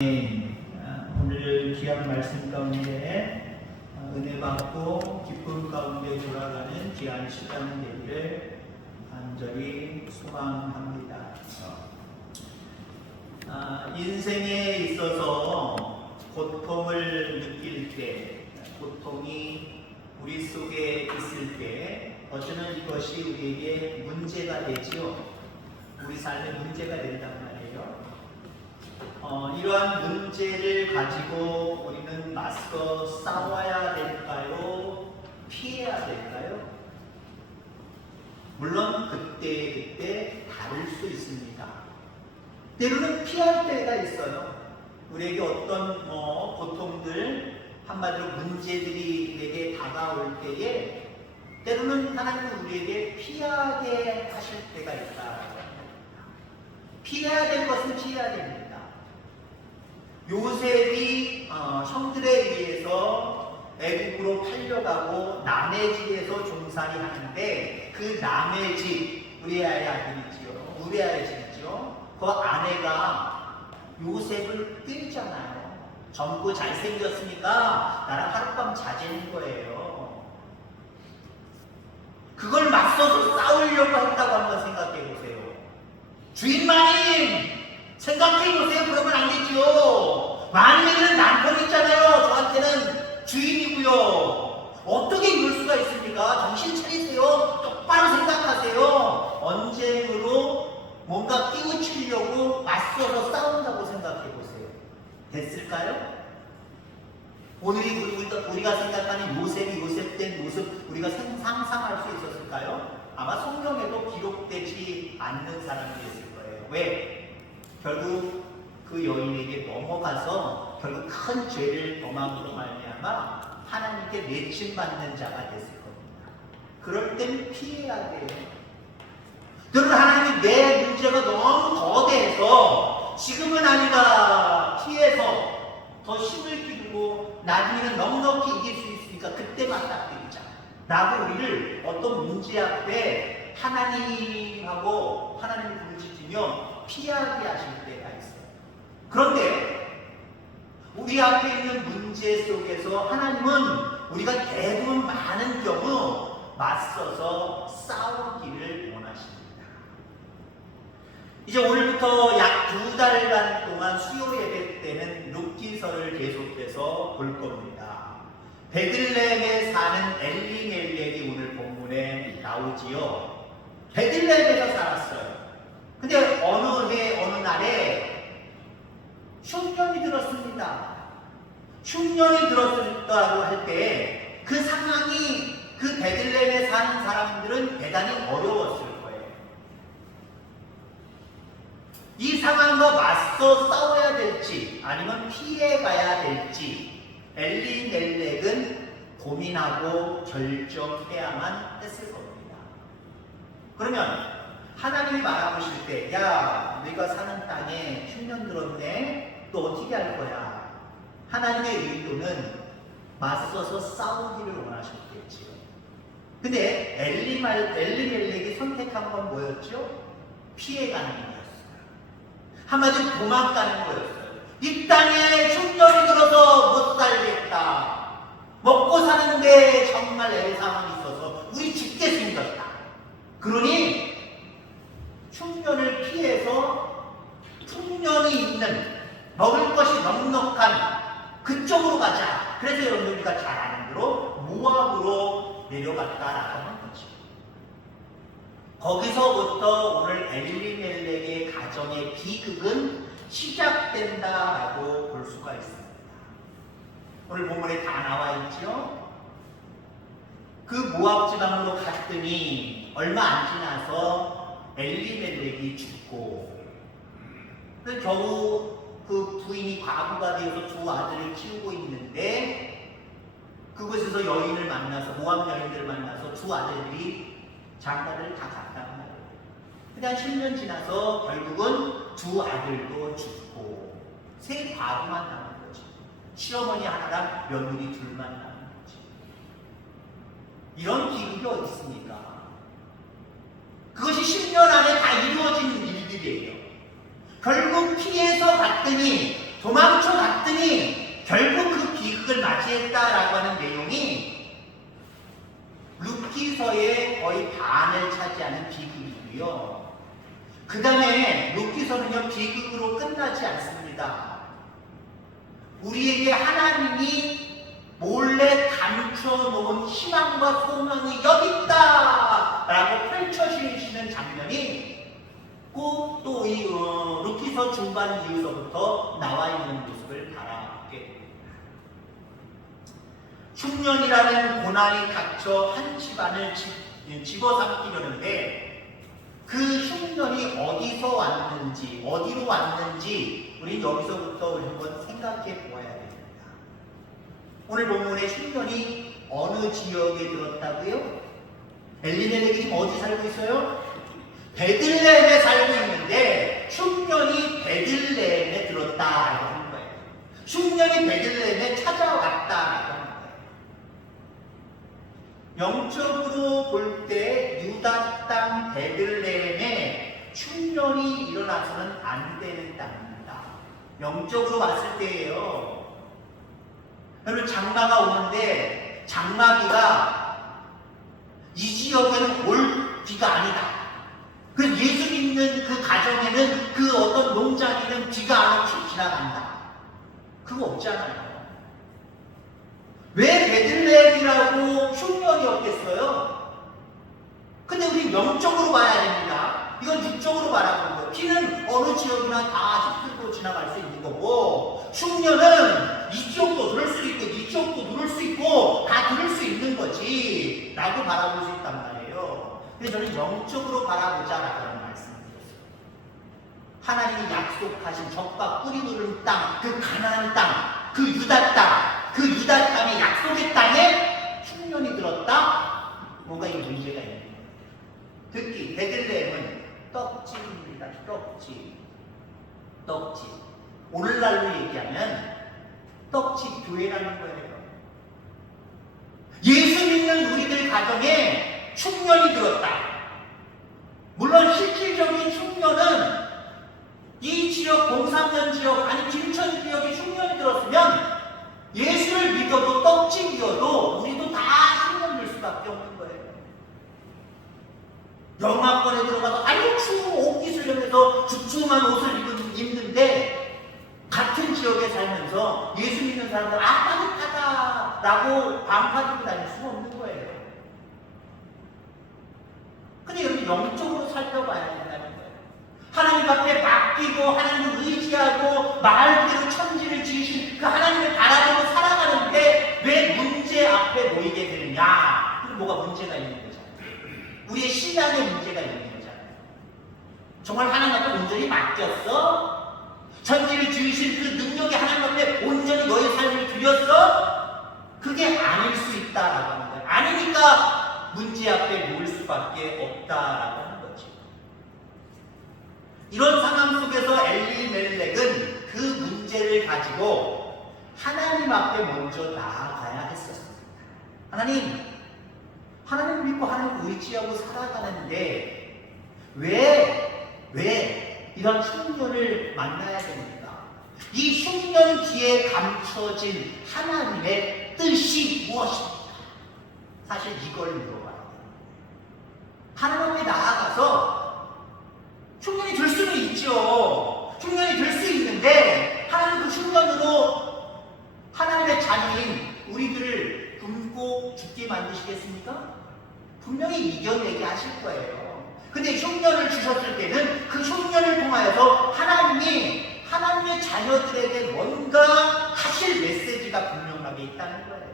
오늘 귀한 말씀 가운데 은혜 받고 기쁨 가운데 돌아가는 귀한 시간 되기를 간절히 소망합니다. 인생에 있어서 고통을 느낄 때, 고통이 우리 속에 있을 때 어쩌면 이것이 우리에게 문제가 되지요. 우리 삶에 문제가 된단 말이에요. 이러한 문제를 가지고 우리는 맞서 싸워야 될까요? 피해야 될까요? 물론 그때 다를 수 있습니다. 때로는 피할 때가 있어요. 우리에게 어떤 고통들, 한마디로 문제들이 우리에게 다가올 때에 때로는 하나님은 우리에게 피하게 하실 때가 있다. 피해야 될 것은 피해야 됩니다. 요셉이 형들에 의해서 애국으로 팔려가고 남의 집에서 종살이 하는데 그 남의 집, 우리아의 아들이지요. 우리아의 집이죠. 그 아내가 요셉을 때리잖아요. 젊고 잘생겼으니까 나랑 하룻밤 자재는 거예요. 그걸 맞서서 싸우려고 했다고 한번 생각해 보세요. 주인마님! 생각해보세요. 그러면 안 되죠. 마누에게는 남편 있잖아요. 저한테는 주인이고요. 어떻게 이럴 수가 있습니까? 정신 차리세요. 똑바로 생각하세요. 언쟁으로 뭔가 끼우치려고 맞서서 싸운다고 생각해보세요. 됐을까요? 오늘 우리가 생각하는 요셉이 요셉된 모습 우리가 상상할 수 있었을까요? 아마 성경에도 기록되지 않는 사람이었을 거예요. 왜? 결국 그 여인에게 넘어가서 결국 큰 죄를 범함으로 말미암아 하나님께 내침받는 자가 됐을 겁니다. 그럴 땐 피해야 돼요. 그러나 하나님이 내 문제가 너무 거대해서 지금은 아니다 피해서 더 힘을 기르고 나중에는 넉넉히 이길 수 있으니까 그때 맞닥뜨리자 라고 우리를 어떤 문제 앞에 하나님하고 하나님을 부르짖으며 피하게 하실 때가 있어요. 그런데 우리 앞에 있는 문제 속에서 하나님은 우리가 대부분 많은 경우 맞서서 싸우기를 원하십니다. 이제 오늘부터 약 2달간 동안 수요 예배 때는 룻기서를 계속해서 볼 겁니다. 베들레헴에 사는 엘리멜렉이 오늘 본문에 나오지요. 베들레헴에서 살았어요. 근데 어느 해 어느 날에 흉년이 들었습니다. 흉년이 들었다고 할 때 그 상황이 그 베들레헴에 사는 사람들은 대단히 어려웠을 거예요. 이 상황과 맞서 싸워야 될지 아니면 피해 가야 될지 엘리멜렉은 고민하고 결정해야만 했을 겁니다. 그러면 하나님이 말하실 때, 야, 너희가 사는 땅에 흉년 들었네? 또 어떻게 할 거야? 하나님의 의도는 맞서서 싸우기를 원하셨겠지요. 근데 엘리멜렉이 선택한 건 뭐였죠? 피해가는 거였어요. 한마디로 도망가는 거였어요. 이 땅에 흉년이 들어서 못 살겠다. 먹고 사는데 정말 애상황이 있어서 우리 죽게 생겼다. 그러니 흉년을 피해서 풍년이 있는 먹을 것이 넉넉한 그쪽으로 가자. 그래서 여러분들 우리가 잘 아는 대로 모압으로 내려갔다라고 하는 거죠. 거기서부터 오늘 엘리멜렉의 가정의 비극은 시작된다라고 볼 수가 있습니다. 오늘 본문에 다 나와 있죠. 그 모압 지방으로 갔더니 얼마 안 지나서 엘리멜렉이 죽고 겨우 그 부인이 과부가 되어서 두 아들을 키우고 있는데 그곳에서 여인을 만나서 모압 여인들을 만나서 두 아들들이 장가를 다 갔단 말이에요. 그냥 10년 지나서 결국은 두 아들도 죽고 세 과부만 남은 거지. 시어머니 하나랑 며느리 둘만 남은 거지. 이런 비극이 어디 있습니까? 그것이 10년 안에 다 이루어진 일들이에요. 결국 피해서 갔더니 도망쳐 갔더니 결국 그 비극을 맞이했다라고 하는 내용이 룻기서의 거의 반을 차지하는 비극이고요. 그 다음에 룻기서는요 비극으로 끝나지 않습니다. 우리에게 하나님이 몰래 감춰놓은 희망과 소망이 여기 있다 라고 펼쳐주시는 장면이 꼭 또 이 룻기서 중반 이후서부터 나와 있는 모습을 바라보게 됩니다. 흉년이라는 고난이 닥쳐 한 집안을 집어삼키려는데 그 흉년이 어디서 왔는지 어디로 왔는지 우리 여기서부터 한번 생각해 보아야 됩니다. 오늘 본문의 흉년이 어느 지역에 들었다고요? 엘리멜렉이 지금 어디 살고 있어요? 베들레헴에 살고 있는데 흉년이 베들레헴에 들었다라고 하는 거예요. 흉년이 베들레헴에 찾아왔다라고 하는 거예요. 영적으로 볼 때 유다 땅 베들레헴에 흉년이 일어나서는 안 되는 땅입니다. 영적으로 봤을 때예요. 여러분 장마가 오는데 장마비가 이 지역에는 올 비가 아니다. 그 예수 믿는 그 가정에는 그 어떤 농장에는 비가 안 오고 지나간다. 그거 없잖아요. 왜 베들레헴이라고 흉년이 없겠어요? 근데 우리 영적으로 봐야 됩니다. 이건 육적으로 바라보는 거예요. 비는 어느 지역이나 다 휩쓸고 지나갈 수 있는 거고 흉년은 이쪽도 들을 수 있고 이쪽도 들을 수 있고 다 들을 수 있는 거지 라고 바라볼 수 있단 말이에요. 그래서 저는 영적으로 바라보자라고 하는 말씀을 드렸어요. 하나님이 약속하신 적과 뿌리 누른 땅, 그 가나안 땅, 그 유다 땅, 그 유다 땅의 약속의 땅에 흉년이 들었다? 뭔가 이 문제가 있는 거예요. 특히 베들레헴은 떡집입니다. 떡집. 오늘날로 얘기하면 떡집 교회라는 거예요. 예수 믿는 우리들 가정에 흉년이 들었다. 물론 실질적인 흉년은 이 지역, 공산면 지역, 아니 김천 지역에 흉년이 들었으면 예수를 믿어도 떡집이어도 우리도 다 흉년 들 수밖에 없는 거예요. 영화권에 들어가서 아주 추운 옷깃을 내면서 주춤한 옷을 입는데 같은 지역에 살면서 예수 믿는 사람들 따뜻하다 라고 반팔 입고 다닐 수가 없는 거예요. 근데 여러분 영적으로 살펴봐야 된다는 거예요. 하나님 앞에 맡기고 하나님을 의지하고 말 그대로 천지를 지으신 그 하나님을 바라보고 살아가는데 왜 문제 앞에 놓이게 되느냐? 그럼 뭐가 문제가 있는 거잖아요. 우리의 신앙에 문제가 있는 거잖아요. 정말 하나님 앞에 온전히 맡겼어? 천지를 지으신 그 능력이 하나님 앞에 온전히 너의 삶을 드렸어? 그게 아닐 수 있다라고 하는 거예요. 아니니까 문제 앞에 놓일 수밖에 없다라고 하는 거죠. 이런 상황 속에서 엘리멜렉은 그 문제를 가지고 하나님 앞에 먼저 나아가야 했었습니다. 하나님을 믿고 하나님을 의지하고 살아가는데 왜 이런 흉년을 만나야 됩니까? 이 흉년 뒤에 감춰진 하나님의 뜻이 무엇입니까? 사실 이걸 물어봐야 돼요. 하나님 앞에 나아가서 흉년이 될 수는 있죠. 흉년이 될 수 있는데 하나님 그 흉년으로 하나님의 자녀인 우리들을 굶고 죽게 만드시겠습니까? 분명히 이겨내게 하실 거예요. 근데 흉년을 주셨을 때는 그 흉년을 통하여서 하나님이 하나님의 자녀들에게 뭔가 하실 메시지가 분명하게 있다는 거예요.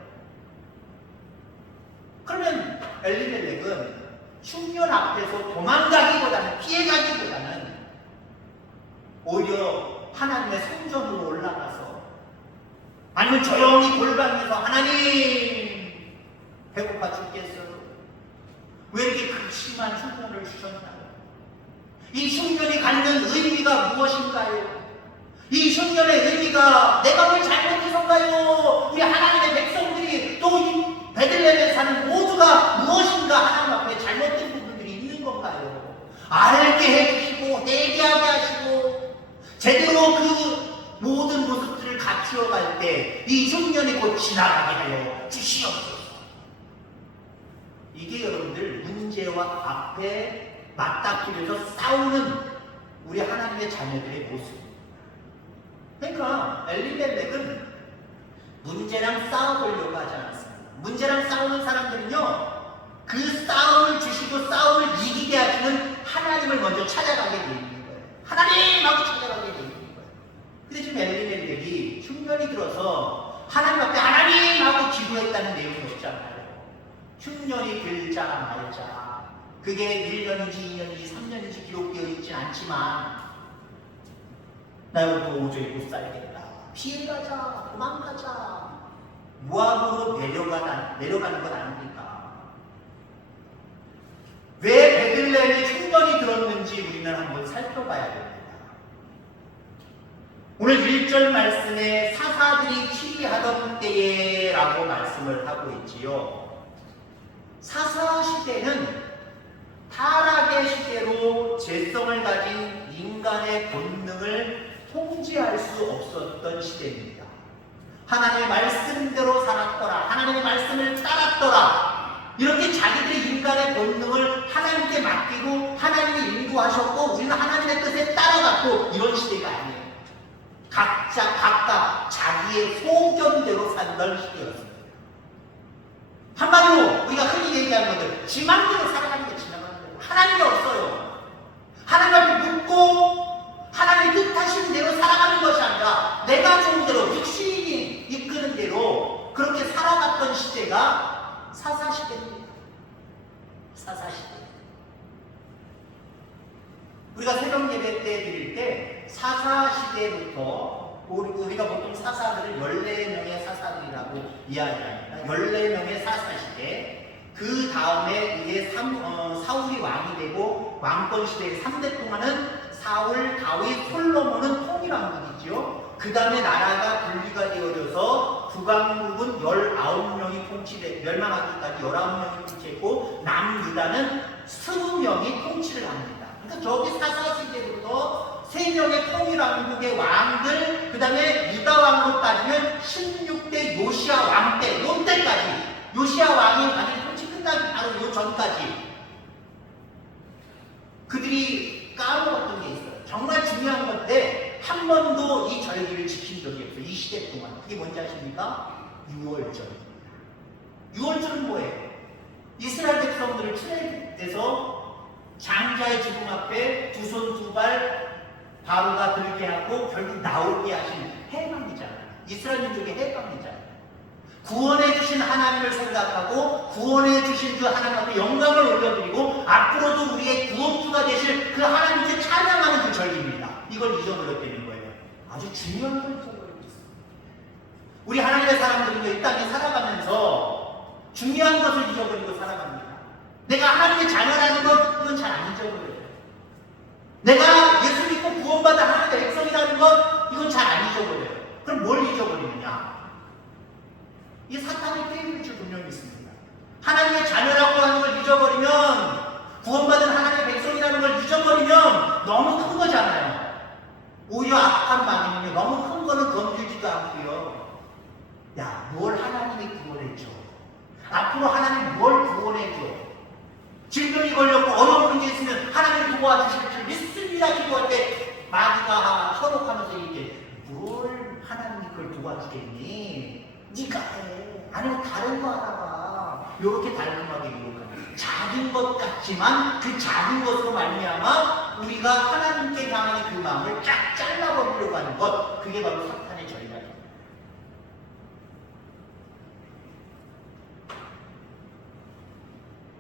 그러면 엘리멜렉은 흉년 앞에서 도망가기보다는 피해가기보다는 오히려 하나님의 성전으로 올라가서 아니면 조용히 골방에서 하나님 배고파 죽겠어요. 왜 이렇게 극심한 흉년을 주셨나요? 이 흉년이 갖는 의미가 무엇인가요? 이 흉년의 의미가 내가 뭘 잘못해서인가요? 우리 하나님의 백성들이 또 이 베들레헴에 사는 모두가 무엇인가 하나님 앞에 잘못된 부분들이 있는 건가요? 알게 해주시고 내게 하게 하시고 제대로 그 모든 것을 닥치어갈 때 이 흉년이 곧 지나가게 하여 주시옵소서. 이게 여러분들 문제와 앞에 맞닥뜨려서 싸우는 우리 하나님의 자녀들의 모습입니다. 그러니까 엘리멜렉은 문제랑 싸워보려고 하지 않았습니다. 문제랑 싸우는 사람들은요, 그 싸움을 주시고 싸움을 이기게 하시는 하나님을 먼저 찾아가게 되어 있는 거예요. 하나님하고 찾아가게 되어 있는 거예요. 근데 지금 엘리멜렉이 흉년이 들어서 하나님 앞에 하나님하고 기도했다는 내용이 없잖아요. 흉년이 들자 말자, 그게 1년인지 2년인지 3년인지 기록되어 있진 않지만 나 여기 도저히 못 살겠다, 피해가자, 도망가자, 모압으로 내려가는 것 아닙니까? 왜 베들레헴에 흉년이 들었는지 우리는 한번 살펴봐야 됩니다. 오늘 1절 말씀에 사사들이 치리하던 때에 라고 말씀을 하고 있지요. 사사 시대는 타락의 시대로 죄성을 가진 인간의 본능을 통제할 수 없었던 시대입니다. 하나님의 말씀대로 살았더라, 하나님의 말씀을 따랐더라, 이렇게 자기들의 인간의 본능을 하나님께 맡기고 하나님이 인도하셨고 우리는 하나님의 뜻에 따라갔고, 이런 시대가 아니에요. 각각 자기의 소견대로 살던 시대였습니다. 한마디로 우리가 흔히 얘기하는 것들, 지 맘대로 살아가는 게 지나가는 거예요. 하나님이 없어요. 하나님을 묻고 하나님의 뜻하신 대로 살아가는 것이 아니라 내가 좋은 대로, 육신이 이끄는 대로 그렇게 살아갔던 시대가 사사시대입니다. 사사시대. 우리가 새벽 예배 때 드릴 때 사사시대부터, 우리가 보통 사사들을 14명의 사사들이라고 이야기합니다. 14명의 사사시대, 그 다음에 이게 사울이 왕이 되고 왕권 시대의 3대 동안은 사울, 다윗, 솔로몬은 통일왕국이죠. 그 다음에 나라가 분리가 되어져서 북왕국은 19명이 멸망하기까지 19명이 통치했고 남유다는 20명이 통치를 합니다. 그러니까 저기 사사시대부터 3명의 통일왕국의 왕들, 그 다음에 유다 왕국 따지면 16대 요시야 왕 때, 요때까지, 요시야 왕이 완전히 통치 끝나기 바로 요 전까지 그들이 까먹었던 게 있어요. 정말 중요한 건데 한 번도 이 절기를 지킨 적이 없어요. 이 시대 동안. 그게 뭔지 아십니까? 6월절입니다. 6월절은 뭐예요? 이스라엘 백성들을 출애굽해서 장자의 지붕 앞에 두 손 두 발 바로가 들게 하고 결국 나오게 하신 해방이잖아요. 이스라엘 민족의 해방이잖아요. 구원해 주신 하나님을 생각하고 구원해 주신 그 하나님 앞에 영광을 올려드리고 앞으로도 우리의 구원주가 되실 그 하나님께 찬양하는 그 절기입니다. 이걸 잊어버렸다는 거예요. 아주 중요한 걸 잊어버리고 있습니다. 우리 하나님의 사람들은 이 땅에 살아가면서 중요한 것을 잊어버리고 살아갑니다. 내가 하나님의 자녀라는 것, 그건 잘 안 잊어버려요. 내가 예수 믿고 구원받은 하나님의 백성이라는 것, 이건 잘 안 잊어버려요. 그럼 뭘 잊어버리느냐? 이 사탄의 게임일 줄 분명히 있습니다. 하나님의 자녀라고 하는 걸 잊어버리면, 구원받은 하나님의 백성이라는 걸 잊어버리면 너무 큰 거잖아요. 오히려 악한 마귀는요, 너무 큰 거는 건들지도 않고요. 야, 뭘 하나님이 구원해줘? 앞으로 하나님 뭘 구원해줘? 질병이 걸렸고 어려운 문제 있으면 하나님 도와주실 줄 믿습니다. 기도할 때 마귀가 현혹하면서 얘기해. 뭘 하나님이 그걸 도와주겠니? 네가 해. 아니면 다른 거 알아봐. 이렇게 달콤하게 유혹하는 작은 것 같지만 그 작은 것으로 말미암아 우리가 하나님께 향하는 그 마음을 쫙 잘라버리려고 하는 것, 그게 바로 사탄의 전략입니다.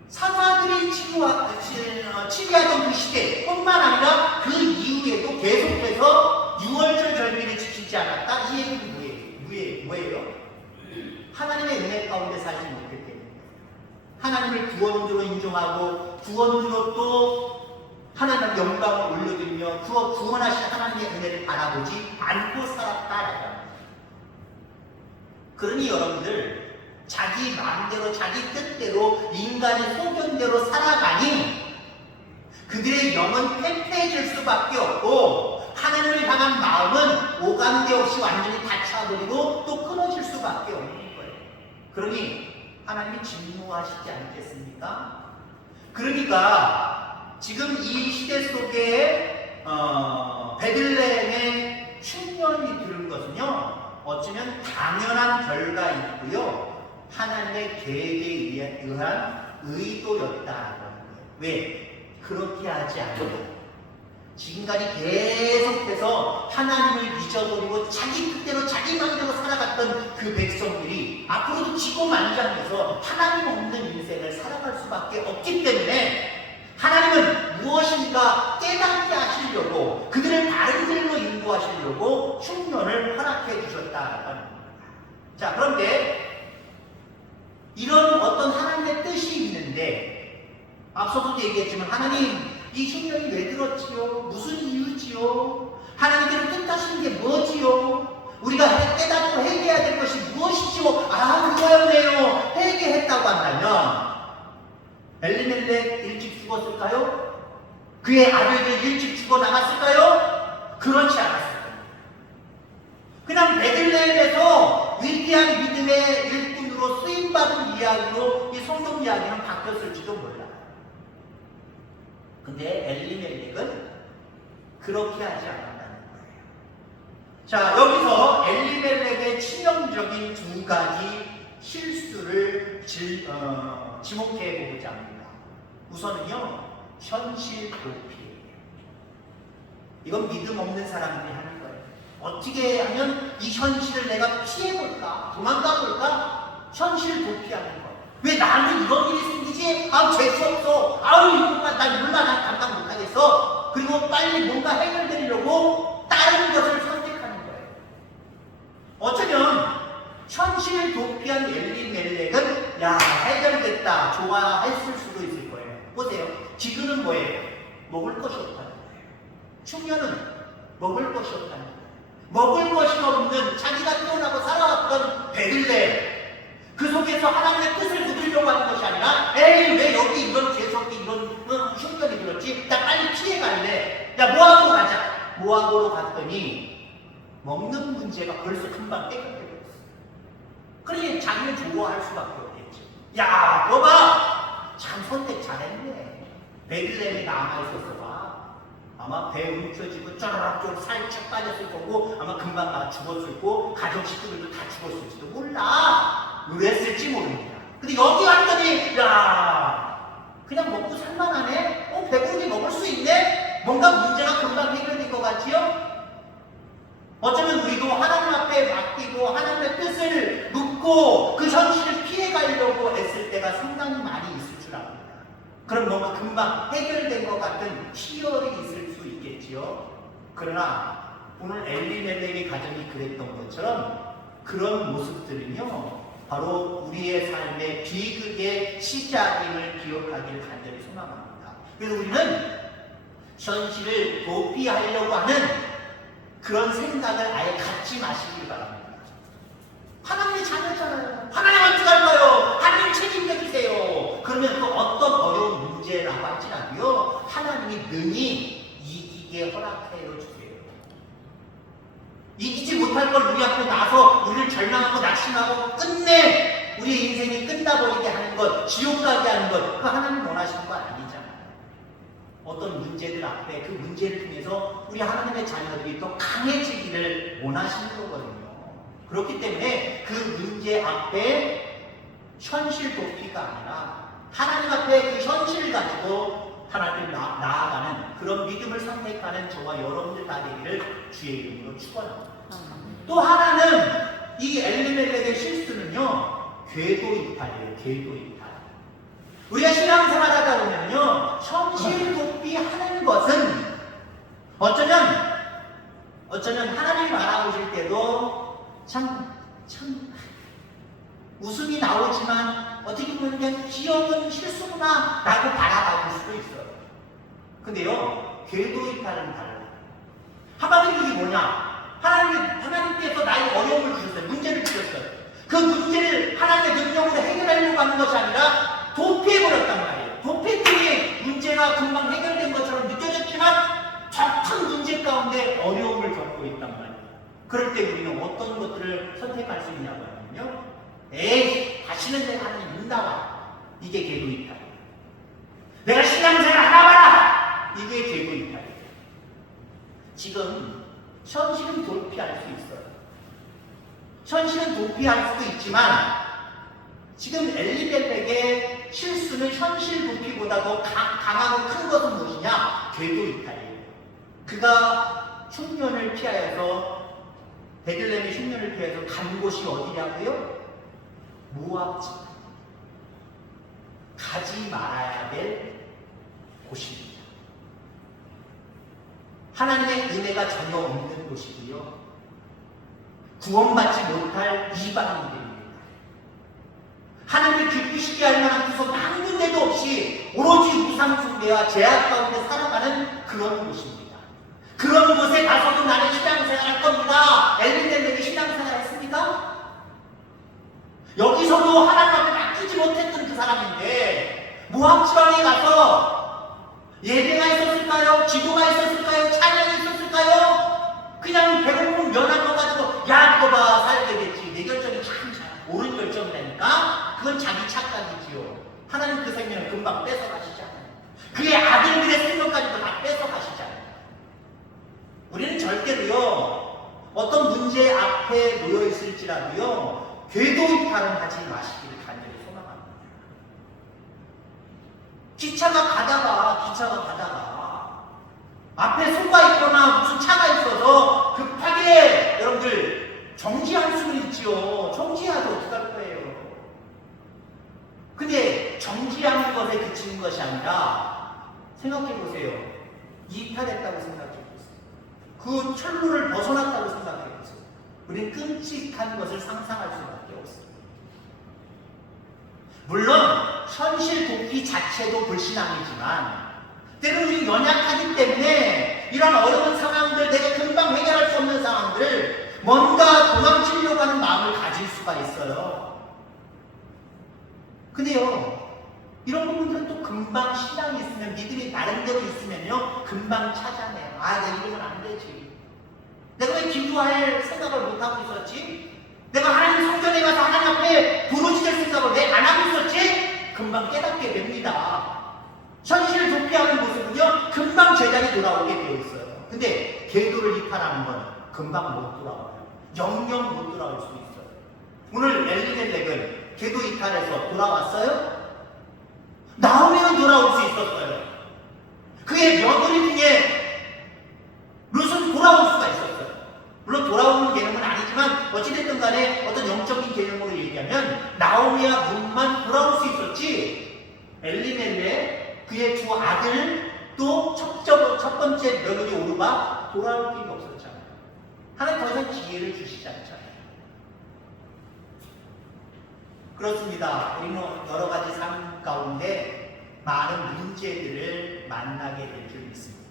사사들이 치리하던 그 시대뿐만 아니라 그 이후에도 계속해서 6월절 절기를 지키지 않았다. 이 얘기는 뭐예요? 하나님의 은혜 가운데 살지 못했기 때문에, 하나님을 구원주로 인정하고 구원주로 또 하나님의 영광을 올려드리며 구원하신 하나님의 은혜를 바라보지 않고 살았다라고 합니다. 그러니 여러분들, 자기 마음대로 자기 뜻대로 인간의 소견대로 살아가니 그들의 영은 패패해질 수밖에 없고 하나님을 향한 마음은 오감대 없이 완전히 닫혀버리고 또 끊어질 수밖에 없는 거예요. 그러니 하나님이 진노하시지 않겠습니까? 그러니까 지금 이 시대 속에 베들레헴의 흉년이 들은 것은요, 어쩌면 당연한 결과 있고요, 하나님의 계획에 의한 의도였다라는 거예요. 왜? 그렇게 하지 않아요. 지금까지 계속해서 하나님을 잊어버리고 자기 뜻대로 자기 마음대로 살아갔던 그 백성들이 앞으로도 지고만장해서 하나님 없는 인생을 살아갈 수밖에 없기 때문에 하나님은 무엇인가 깨닫게 하시려고, 그들을 바른 길로 인도하시려고 흉년을 허락해 주셨다라는 겁니다. 자, 그런데 이런 어떤 하나님의 뜻이 있는데, 앞서도 얘기했지만 하나님 이 흉년이 왜 들었지요? 무슨 이유지요? 하나님께서 뜻하시는 게 뭐지요? 우리가 깨닫고 회개해야 될 것이 무엇이지요? 아, 그거였네요. 회개했다고 한다면 엘리멜렉 일찍 죽었을까요? 그의 아들들 일찍 죽어 나갔을까요? 그렇지 않았어요. 그냥 베들레헴에서 위대한 믿음의 일꾼으로 쓰임받은 이야기로 이 성경 이야기는 바뀌었을지도 몰라요. 근데 엘리멜렉은 그렇게 하지 않았다는 거예요. 자, 여기서 엘리멜렉의 치명적인 두 가지 실수를 지목해 보고자 합니다. 우선은요, 현실 도피예요. 이건 믿음 없는 사람들이 하는 거예요. 어떻게 하면 이 현실을 내가 피해볼까? 도망가볼까? 현실 도피하는 거예요. 왜 나한테 이런 일이 생기지? 아, 재수없어. 아우, 이것만 난 몰라. 난 감당 못하겠어. 그리고 빨리 뭔가 해결되려고 다른 것을 선택하는 거예요. 어쩌면 현실 도피한 엘리멜렉은 야, 해결됐다, 좋아했을 수도 있을 거예요. 보세요. 지금은 뭐예요? 먹을 것이 없다는 거예요. 흉년은 먹을 것이 없다는 거예요. 먹을 것이 없는 자기가 태어나고 살아왔던 베들레헴, 그 속에서 하나님의 뜻을 누리려고 하는 것이 아니라, 에이, 왜 여기 이런 재수없게 이런 흉년이 들었지? 나 빨리 피해갈래. 야, 모아보로 가자. 모아보로 갔더니 먹는 문제가 벌써 금방 해결되고 있어. 그러니 자기는 좋아할 수밖에 없겠죠. 야, 너 봐! 참 선택 잘했네. 베들레헴이 남아있었어 봐. 아마 배 움켜쥐고 쩌르륵 살짝 빠졌을 거고, 아마 금방 다 죽었을 거고, 가족 식구들도 다 죽었을지도 몰라. 그랬을지 모릅니다. 근데 여기 왔더니 야, 그냥 먹고 살만하네? 배부르게 먹을 수 있네? 뭔가 문제가 금방 해결될 것 같지요? 어쩌면 우리도 하나님 앞에 맡기고 하나님의 뜻을 묻고 그 현실을 피해가려고 애쓸 때가 상당히 많이 있을 줄 압니다. 그럼 뭔가 금방 해결된 것 같은 희열이 있을 수 있겠지요? 그러나 오늘 엘리멜렉의 가정이 그랬던 것처럼 그런 모습들은요, 바로 우리의 삶의 비극의 시작임을 기억하기를 간절히 소망합니다. 그래서 우리는 현실을 도피하려고 하는 그런 생각을 아예 갖지 마시길 바랍니다. 하나님이 잘했잖아요. 하나님 어떡할까요? 하나님 책임져 주세요. 그러면 그 어떤 어려운 문제라고 할지라도요, 하나님이 능히 이기게 허락하여 주세요. 이기지 못할 걸 우리 앞에 나서 우리를 절망하고 낙심하고 끝내 우리의 인생이 끝나버리게 하는 것, 지옥 가게 하는 것, 그 하나님 원하시는 거 아니잖아요. 어떤 문제들 앞에 그 문제를 통해서 우리 하나님의 자녀들이 더 강해지기를 원하시는 거거든요. 그렇기 때문에 그 문제 앞에 현실 도피가 아니라 하나님 앞에 그 현실을 가지고 하나님을 나아가는 그런 믿음을 선택하는 저와 여러분들 다 되기를 주의 이름으로 축원합니다. 또 하나는 이 엘리멜렉의 실수는요, 궤도 이탈이에요. 궤도 이탈. 우리가 신앙생활하다 보면요, 현실 도피하는 것은 어쩌면 하나님이 바라보실 때도 참 웃음이 나오지만 어떻게 보면 그냥 귀여운 실수구나 라고 바라볼 수도 있어요. 근데요, 궤도 이탈은 달라요. 한마디로 이게 뭐냐? 하나님께서 나의 어려움을 주셨어요. 문제를 주셨어요. 그 문제를 하나님의 능력으로 해결하려고 하는 것이 아니라 도피해버렸단 말이에요. 도피했더니 문제가 금방 해결된 것처럼 느껴졌지만 더 큰 문제 가운데 어려움을 겪고 있단 말이에요. 그럴 때 우리는 어떤 것들을 선택할 수 있냐고 하면요. 에이, 다시는 내가 하나님 못 나와. 이게 계도 이탈이에요. 내가 신앙생활 하나 봐라. 이게 계도 이탈이에요. 지금 현실은 도피할 수 있어요. 현실은 도피할 수도 있지만 지금 엘리멜렉의 실수는 현실 도피보다 더 강하고 큰 것은 무엇이냐? 궤도 이탈이에요. 그가 흉년을 피하여서 베들레헴의 흉년을 피해서 간 곳이 어디냐고요? 모압 집. 가지 말아야 될 곳입니다. 하나님의 은혜가 전혀 없는 곳이고요. 구원받지 못할 이방인들입니다. 하나님을 기쁘시게 할 만한 구석 한 군데도 없이 오로지 우상숭배와 죄악 가운데 살아가는 그런 곳입니다. 그런 곳에 가서도 나는 신앙생활 할 겁니다. 엘리멜렉이 신앙생활 했습니까? 여기서도 하나님 앞에 맡기지 못했던 그 사람인데 모압 지방에 가서 예배가 있었을까요? 기도가 있었을까요? 찬양이 있었을까요? 그냥 배고픔 면한 거 가지고 야 그거 봐 살게 됐지. 내 결정이 참 옳은 결정이라니까? 그건 자기 착각이지요. 하나님 그 생명을 금방 뺏어가시잖아요. 그의 아들들의 생명까지도 다 뺏어가시잖아요. 우리는 절대로요 어떤 문제 앞에 놓여있을지라도요 궤도 이탈은 하지 마시기를 간절히 소망합니다. 기차가 가다가 앞에 소가 있거나 무슨 차가 있어서 급하게 여러분들 정지할 수는 있지요. 정지해도 어떡할 거예요. 근데 정지하는 것에 그치는 것이 아니라 생각해보세요. 이탈했다고 생각해보세요. 그 철로를 벗어났다고 생각해보세요. 우리는 끔찍한 것을 상상할 수밖에 없어요. 물론 현실 도피 자체도 불신앙이지만 때로 우리 연약하기 때문에 이런 어려운 상황들, 내가 금방 해결할 수 없는 상황들을 뭔가 도망치려고 하는 마음을 가질 수가 있어요. 근데요 이런 부분들은 또 금방 신앙이 있으면, 믿음이 나름대로 있으면요 금방 찾아내요. 아, 내가 이러면 안 되지. 내가 왜 기도할 생각을 못하고 있었지? 내가 하나님 성전에 가서 하나님 앞에 부르짖을 생각을 왜 안 하고 있었지? 금방 깨닫게 됩니다. 현실을 도피하는 모습은요 금방 제자리 돌아오게 되어 있어요. 근데 궤도를 이탈하는 건 금방 못 돌아와요. 영영 못 돌아올 수 있어요. 오늘 엘리멜렉은 궤도 이탈해서 돌아왔어요? 나오면 돌아올 수 있었어요. 그의 며느리 중에 룻은 돌아올 수가 있었어요. 물론 돌아오는 개념은 아니지만 어찌됐든 간에 어떤 영적인 개념으로 얘기하면 나오미와 룻만 돌아올 수 있었지, 엘리멜렉 그의 두 아들 또 첫 번째 며느리 오르바 돌아올 길이 없었잖아요. 하나님 더 이상 기회를 주시지 않잖아요. 그렇습니다. 우리는 여러 가지 삶 가운데 많은 문제들을 만나게 될 줄 믿습니다.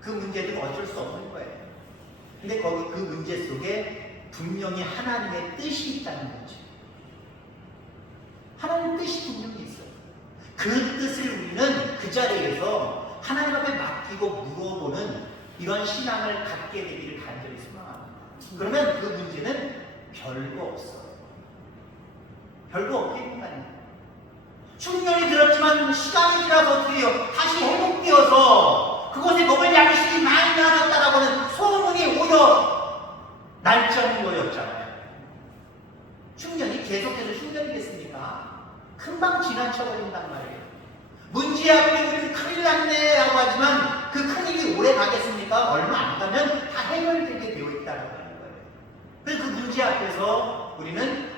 그 문제들은 어쩔 수 없는 거예요. 근데 거기 그 문제 속에 분명히 하나님의 뜻이 있다는 거죠. 하나님의 뜻이 분명히 있어요. 그 뜻을 우리는 그 자리에서 하나님 앞에 맡기고 물어보는 이런 신앙을 갖게 되기를 간절히 소망합니다. 그러면 그 문제는 별거 없어요. 별거 없겠니까요. 흉년이 들었지만 시간이 지나서 어떻게 해요? 다시 회복되어서 그곳에 먹을 양식이 많이 나아졌다라고 하는 소문이 오히려 날짜는 거였잖아요. 흉년이 계속해서 흉년이겠습니까? 금방 지나쳐버린단 말이에요. 문제 앞에 우리는 큰일 났네 라고 하지만 그 큰일이 오래 가겠습니까? 얼마 안 가면 다 해결되게 되어 있다는 거예요. 그래서 그 문제 앞에서 우리는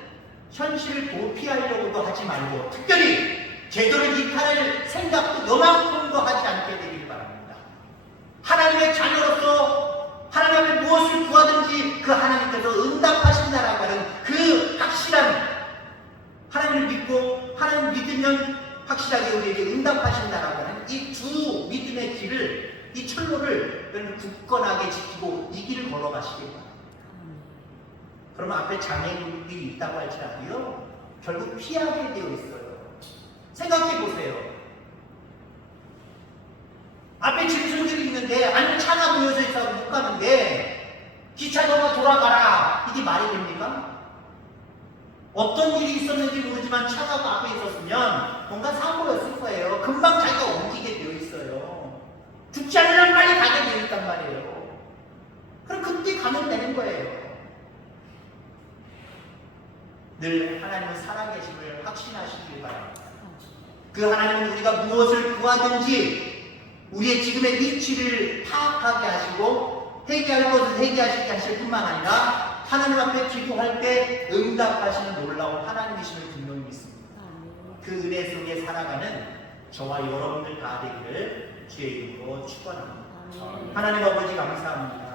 현실을 도피하려고도 하지 말고 특별히 제도를 이탈할 생각도 요만큼도 하지 않게 되길 바랍니다. 하나님의 자녀로서 하나님 앞에 무엇을 구하든지 그 하나님께서 응답하신다라고 하는 그 확실한, 하나님을 믿고 하나님 믿으면 확실하게 우리에게 응답하신다라고 하는 이 두 믿음의 길을, 이 철로를 여러분 굳건하게 지키고 이 길을 걸어가시길 바랍니다. 그러면 앞에 장애물이 있다고 할지라도요 결국 피하게 되어 있어요. 생각해 보세요. 앞에 짐승들이 있는데 안에 차가 모여져 있다고 가는데 기차 너가 돌아가라. 이게 말이 됩니까? 어떤 일이 있었는지 모르지만 차가 앞에 있었으면 뭔가 사고였을 거예요. 금방 자기가 옮기게 되어 있어요. 죽지 않으면 빨리 가게 되어 있단 말이에요. 그럼 그때 가면 되는 거예요. 늘 하나님은 살아계심을 확신하시길 바랍니다. 그 하나님은 우리가 무엇을 구하든지 우리의 지금의 위치를 파악하게 하시고 회개할 것을 회개하시게 하실 뿐만 아니라 하나님 앞에 기도할 때 응답하시는 놀라운 하나님이심을 분명히 믿습니다. 그 은혜 속에 살아가는 저와 여러분들 다 되기를 주의 이름으로 축원합니다. 하나님 아버지 감사합니다.